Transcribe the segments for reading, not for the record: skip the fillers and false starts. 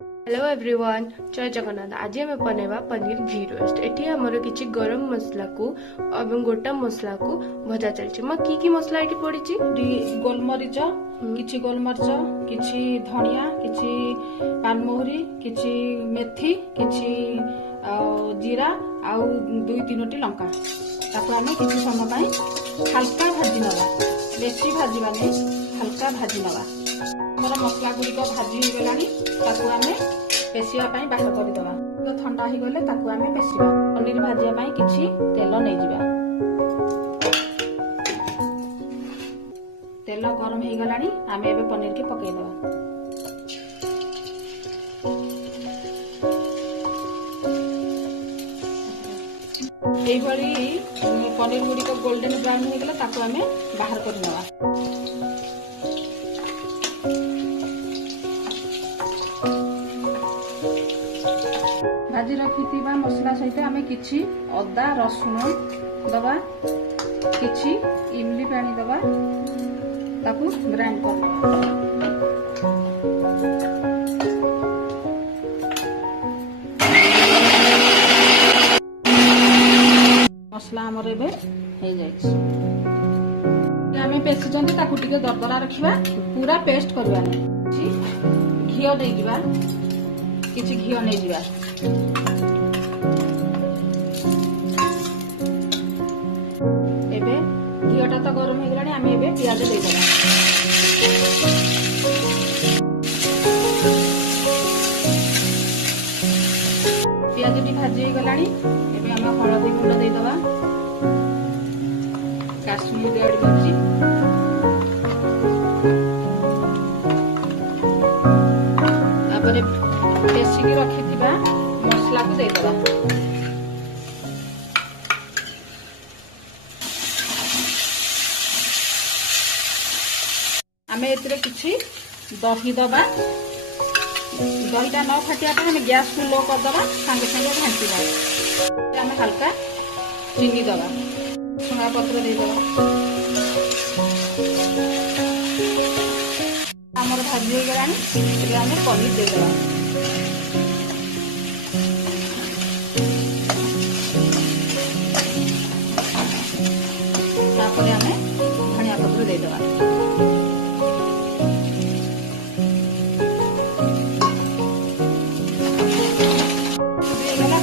Hello everyone, जय जगन्नाथ। आज आम बनवा पनीर घी रोस्ट। एटी आमर किछि गरम मसला को और गोटा मसला को भजा चलछि। म की मसला एटी पड़िछि? गोलमरीच, किछि गोलमरीच, किछि धनिया, किछि पानमहुरी, किछि मेथी, किछि जीरा आउ 2-3टी लंका ताको आमे किछि समय पई हल्का भाजी नवा। बेसी भाजीबानी, हल्का भाजी नवा। हमर मसला गुडी को भाजी हो गेलानी ताको आमे पेसिया पई बाहर कर दवा। तो ठंडा ही गले ताको आमे पेसिबा। पनीर भाजिया पई किछि तेल नै जिबा। तेल गरम हो गलानी आमे एबे पनीर के पकई दवा। এই ভଳି পনির গুড়ি को गोल्डन ब्राउन हो गला ताको आमे बाहर कर नवा। भाजी रखिथिबा मसला सहित आमे किछि अदा रसुन दबा, किछि इमली पानी दबा, ताको ग्राइंड कर दबा। मसला हमर एबे हे जाइछि। आमे पेस्ट जंती ताको टिके दरदरा रखिबा, पूरा पेस्ट करबा नै। घियो दे दिबा, किछि घियो नै दिबा। एबे घियोटा तो गरम हो गलानी आमे एबे प्याज दे देबा। प्याज टी भाजी हो गलानी एबे आमे हळदी गुंड दे देबा, काश्मीरी रेड मिर्ची, तापरे पेसी की रखिथिबा मसला को दे देबा। आमे एतरे किछि दही दबा। दहीटा न फाटिया पे हमें गैस को लो कर दबा, संगे संगे घांटीबा। आमे हल्का चीनी दबा, धनिया पत्र दे दबा। हमर भाजी हो गलानी एबे आमे पनीर दे दबा। तापरे आमे धनिया पत्र दे दबा।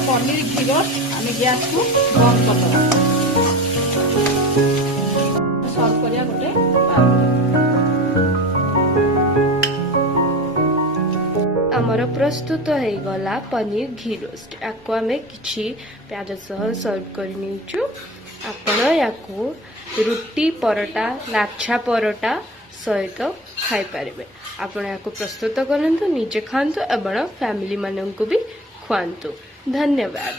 पनीर घी रोस्ट आमे गैस को बंद कर दबा। सर्व करिया गोटे आमर प्रस्तुत हो गला पनीर घी रोस्ट। याको आमे किछि प्याज सह सर्व करि नेचु। आपण याको रुटी परोटा, लाछा परोटा सहित खाई पारिबे। आपण याको प्रस्तुत करंतु, निजे खांतु एवं फैमिली मानन को भी खुआंतु। धन्यवाद।